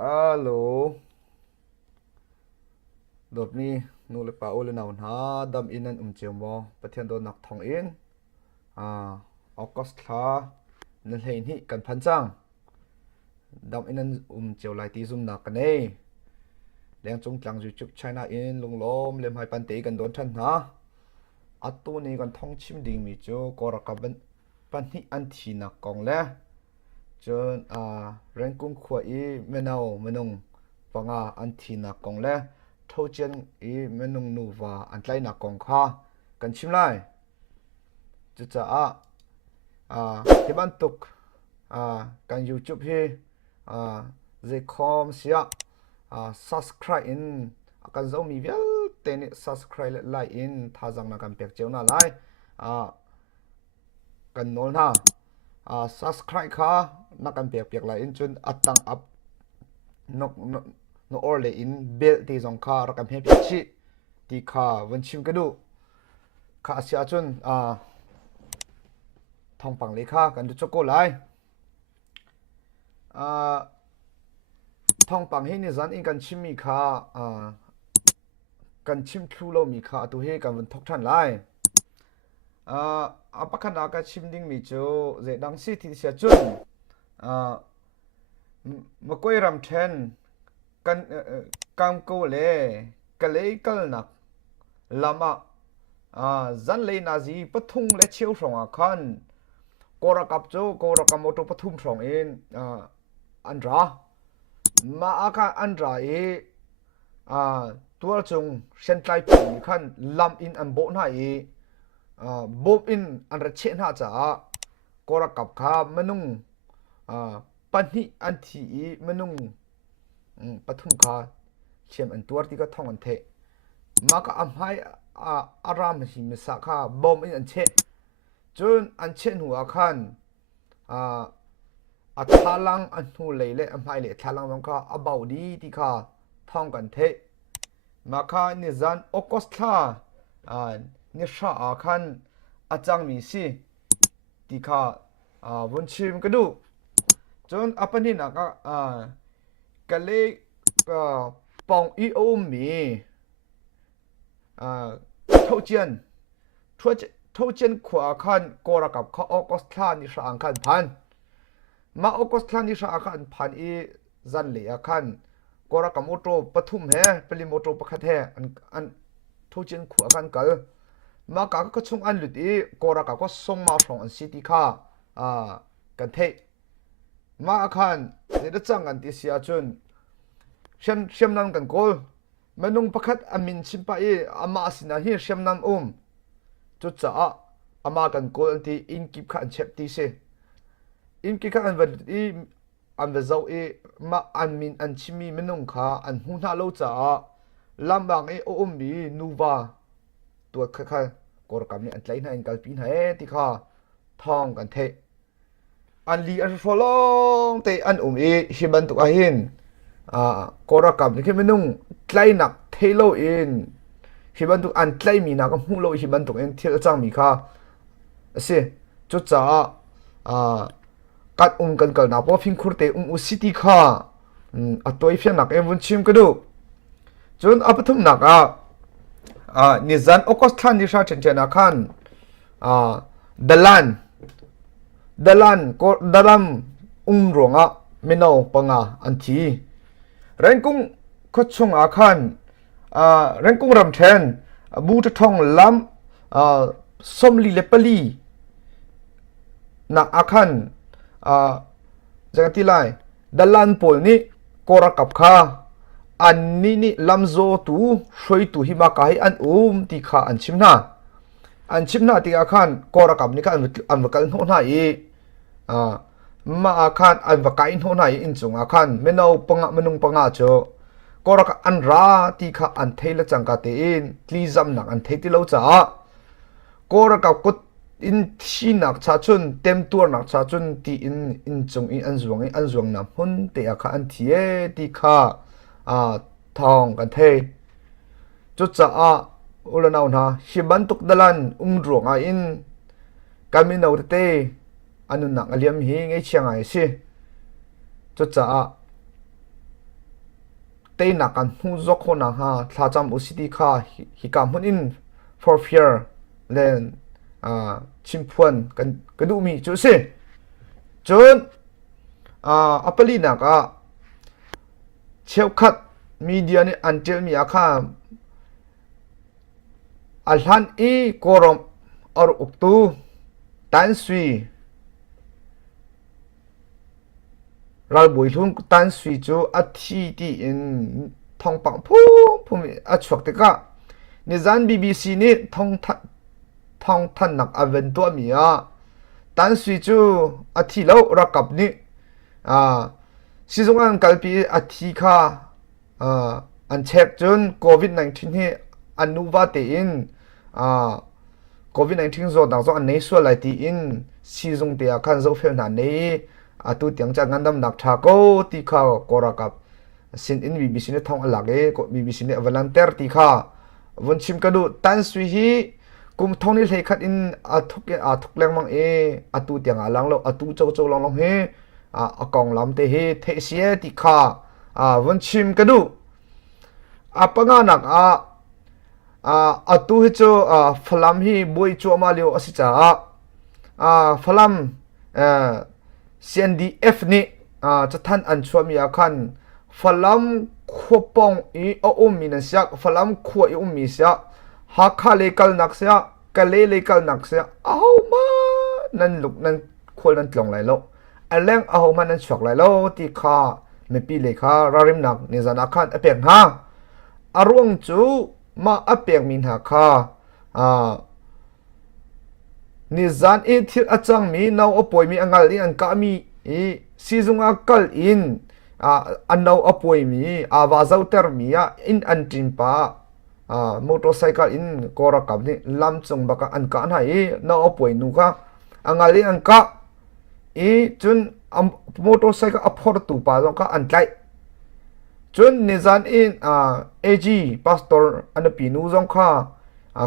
Alo, đột ni nu le pa ole naun ha dam in an chiu mo pathian do nak thong in August tha nan hein hi kan phan chang dam in an chiu lai ti zum nak nei leng chung tlang YouTube China in lung lom lem hai pan te kan don than ha atu ni kan thong chim ding mi chu ko ra ka ban pan hi an thi nak kong le chon ren kung khwa i menau menung panga an thi nak kong le thâu chân ý men nung nu và ăn lấy nạc còn kha cần chim lại chú cha cái ban tục cần YouTube hi dây com xia subscribe in cần giống mi viết tên subscribe lại in thà rằng là cần bẹt chéo nào lại cần nôn ha subscribe kha nó cần bẹt lại in chun tăng up no orle in bel ti zong kha rakam he pi chi ti kha wan chim ka du kha sia chun thong pang le kha kan du choko lai thong pang he ni zan in kan chim mi kha kan chim thlu lo mi kha tu he kan wan thok than lai pakhan da ka chim ding mi chu ze dang si ti sia chun ma koi ram then kan kam ko le kalei kal nak lama zan le na ji pathung le cheu song a khan kora kap chu kora kamoto pathum song in andra ma aka andra e tual chung sentlai pi khan lam in an bo na e bob in an ra chen ha cha kora kap kha manung pani an thi manung pathum kha chem an tuar ti ka thong an the ma ka am hai aram hi me sa kha bom in an che chun an chen hu a khan thalang an hu le le am hai le thalang long kha abau di ti kha thong kan the ma kha ni zan okos tha ni sha a khan achang mi si ti kha won chim ka du chun apani na ka cái lê bong y ôm mi thâu chân khỏa khăn cô ra cặp khó August ni sa khăn phan mà August ni sa khăn phan y dân lệ khăn cô ra cặp ô tô pathum he peli ô tô pakhat he an thâu chân khỏa khăn kal mà cả cái chung an lụt y cô ra cặp có song ma song an city kha kan the ma khan để đất chẳng anh tí xia chun xem năng cần call menung pakhat amin simpa e ama sina hi xem năng chút cha ama cần call anh tí in kip khan chep tí se in kip khan vật i an ve zau e ma an min an chimi menung kha an hu na lo cha lam bang e bi nuwa tua kha kha kor kam ni an tlai na in kalpin ha ti kha thong kan the an li an folong te an e hiban tu ahin kora kam ni menung tlai nak thelo in hiban tu an tlai mi na ka mu lo hiban tu en thil chang mi kha ase chu cha kat kan kal na po phing khur te u city kha atoi fian nak em vun chim ka du chun apathum nak nizan okos than ni sha chen chen a khan dalan ko dalam ronga meno panga anthi rengkung ko chung a khan rengkung ram then bu ta thong lam somli lepali na akhan jagati lai dalan pol ni kora kap kha an ni lamzo tu shroi tu hi ma kai an ti kha an chimna ti akhan kora kap ni kha an vakal no na e ma akhan an vakai no na in chung akhan menau panga menung panga cho kora ka an ra ti kha an theila changka te in tlizam nak an theiti lo cha kora ka kut in thi nak cha chun tem tur nak cha chun ti in chung in an zuang na hun te akha an thie ti kha thong kan the chu cha ulanau na hiban tuk dalan ronga in kamino te anu nak aliam hi ngai chiang ai si chu cha tei na kan hu zok ho na ha thla cham ucd kha hi kam hun in for fear len chimpuan kan kadu mi chu se chun apali na ka cheu khat media ni until mi akha alhan e korom or uktu tan sui ral boi thun tan sui chu athi ti in thong pang phum a chuak te ka ni zan bbc ni thong than nak aven to mi a tan sui chu athi lo rakap ni sizungan kalpi athi kha an chek chun covid 19 hi anuwa te in covid 19 zo dang zo an nei so lai ti in sizung te akhan zo fel na nei atu tiang cha ngandam nak tha ko ti kha kora kap sin in bbc ne thong alage ko bbc ne volunteer ti kha von chim ka du tan sui hi kum thong ni hlei khat in athuk leng mang e atu tiang alang lo atu chow long long he akong lam te he the sia ti kha von chim ka du apanga nak atu hi cho phalam hi boi chu ma leo asicha phalam CNDF ni chathan an chuami akhan phalam khopong i mi na sak phalam kho i mi sia ha kha le kal nak sia kale le kal nak sia au ma nan luk nan khol nan tlong lai lo aleng au ma nan chok lai lo ti kha me pi le kha rarim nak ni zana khan apek ha arung chu ma apek min ha kha ni zan e thil achang mi nau apoi mi angal ni an ka mi e sizunga kal in anau apoi mi awa zauter mi a in antin pa motorcycle in kora kap ni lam chung baka an ka na e nau apoi nu ka angal ni an ka e chun motorcycle aphor tu pa jong ka an tlai chun ni zan in AG pastor an pi nu jong kha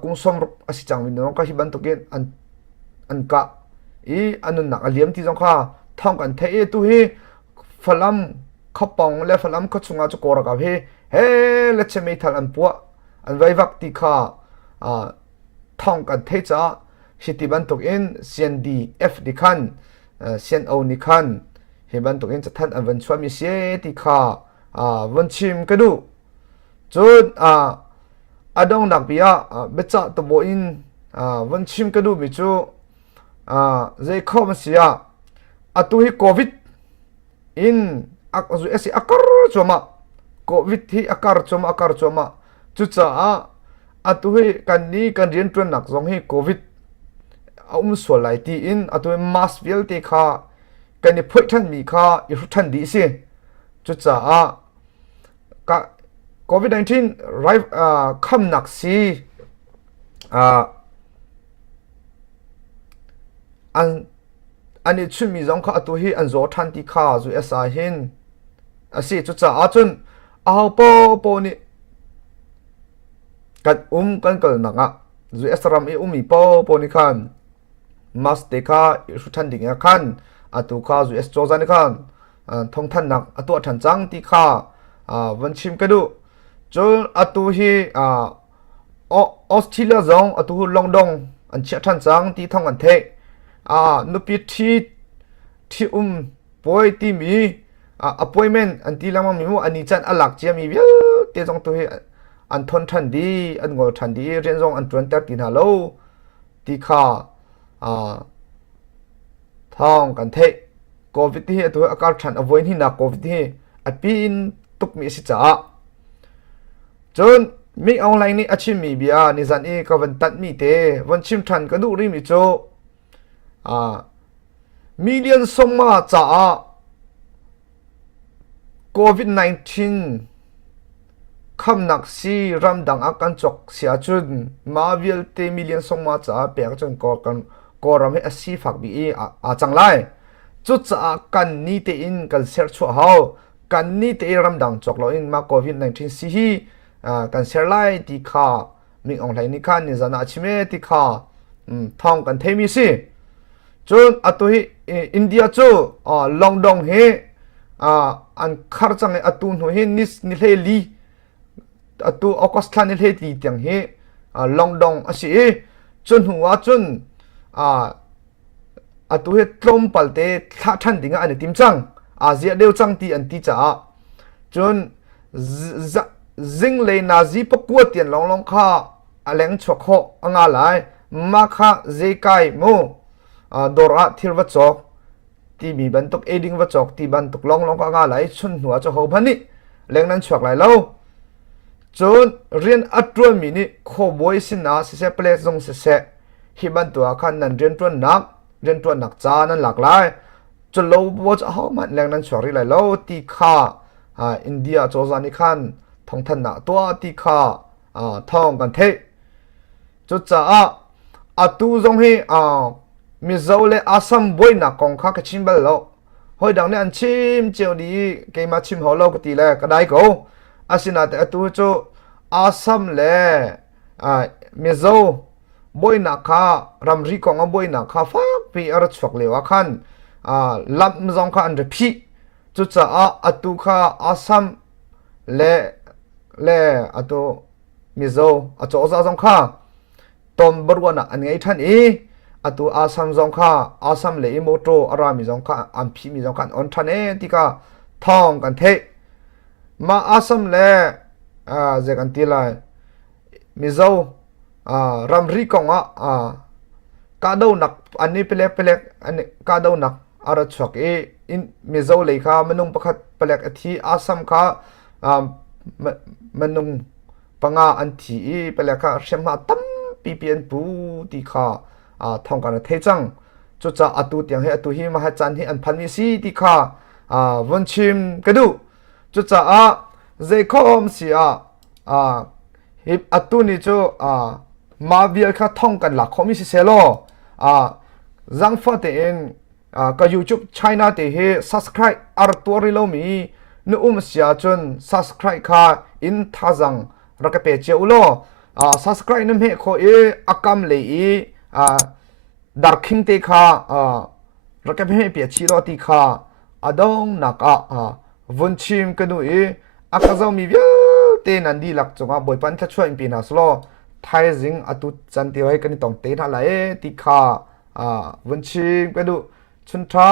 kung som asi chang min jong ka hi ban to gen an ka anun nak aliam ti jong kha thong kan the tu hi phalam khapong le phalam khachunga chu kor ka he le chemi thal an pu an vai vak ti kha thong kan the cha hiti ban tok in CNDF di khan CNO ni khan he ban tok in chathan an van chwami se ti kha van chim ka du chun adong nak bia becha to bo in van chim ka du mi chu zai khom sia atu hi covid in azu esi akar choma covid hi akar choma chu cha atu hi kan ni kan rian tron nak zong hi covid so lai ti in atu mass vel te kha kan ni phoi than mi kha i ru than di si chu cha ka covid 19 right kham nak si ani chumi zong kha atu hi an zo than ti kha zu esa hin asi chu cha chun po ni kat kan kal nanga zu esram e umi po ni khan mas te kha su than ding khan atu kha zu es cho zan khan thong than nak atu than chang ti kha van chim ka du chun atu hi Australia zong atu long dong an chia than chang ti thong an the nupi thi poi ti mi appointment an ti lama mi mu ani chan alak chia mi bia te jong tu he an thon than di an ngol than di ren jong an tron ta tin halo ti kha thong kan the covid hi tu akar than avoid hi na covid hi apin tuk mi si cha chun mi online ni achim mi bia ni zan e ka van tat mi te van chim than ka du ri mi cho million soma cha covid 19 kham nak si ram dang akan chok sia chun marvel te million soma cha pek chun ko ram he asi phak bi a changlai chu cha kan ni te in kal ser chu hau kan ni te ram dang chok lo in ma covid 19 si hi kan ser lai ti kha mi online ni khan ni zana chime ti kha thong kan themi si chun atu hi India chu long dong he อันคาร์จังอตูนหัวเฮนิสนิเลลีอตูออกัสลานิเลตีเตียงเฮลองดองอาศัยจนหัวจนอตูเฮตรมปัลเตท่าทันดิ่งอันติมจังอาเซียเดียวจังตีอันตีจ้าจนซิงเลยนาซีปกวดเตียนลองข้าอเลงชกโคอ่างอะไรมาข้าเจไกโมดอระทิรวัจกที่มีบรรทุกเอดิงวัจกที่บรรทุกลองอ่างอะไรชนหัวจะหัวพันนี่แรงนั้นชกไหลเล่าจนเรียนอัตรามินิโคบอยสินะเสเปเลซงเสฮิบันตัวขันนั้นเรียนตัวหนักจานั้นหลากหลายจนเราบอกจะเขามันแรงนั้นชกริไหลเล่าที่ข้าอินเดียโจซานิขันทองทันนะตัวที่ข้าทองกันเทจุดจ้าตูจงให้มิโซเลอาซัมบอยนักกองข้าก็ชิมไปแล้วหอยดังเนี่ยอันชิมเจียวดีเกมาชิมหัวเราก็ตีแล้วก็ได้ก็สินะแต่ตูโจอาซัมเลมิโซบอยนักข้ารำรีกองบอยนักข้าฟ้าปีอรัชฟักเลวขันลำจงข้าอันเดพีจุดจ้าตูข้าอาซัมเลตูมิโซโจซาจงข้าตอมบรวนะอันไงท่านตูอาซัมจงข้าอาซัมเลอิโมโตอารามิจงข้าอัมพีมิจงข้าอันท่านที่ข้าท่องกันเทมาอาซัมเลเจกันทีละมิโซรัมรีกงกาดูนักอันนี้เปลกอันนี้กาดูนักอารัชกอินมิโซเลยข้ามันนุ่งประคัดเปลกที่อาซัมข้ามันนุ่งปังอันที่เปลกข้าเชื่อมาตั้มปีเปลี่ยนปูที่ข้าท่องกันเทจังจุดจะตูเตียงให้ตูฮีมาให้จันให้อันพันมิสีที่ข้าวันชิมกระดูจุดจะเจคอมเสียฮิปตูนี่จูมาเบียข้าท่องกันหลักคอมิสิเซโลจังฟ้าเตียนก็ยูทูบไชน่าเตะ subscribe อาร์ตัวริโลมีนุ่มเสียจน subscribe ข้าอินท่าจังรักเปเจอุโลsubscribe นั่นเหรออักำเลยดาร์คิงเตข้ารักเปเปียชิโรติข้าดองนักวันชิมกันดูอักษรมีเยอะเตนันดีหลักจงบ่อยปันทัชช่วยปีนัสโลไทยจิงตุจันเตียวให้กันต้องเตะท่าไหลติข้าวันชิมกันดูชุนทรา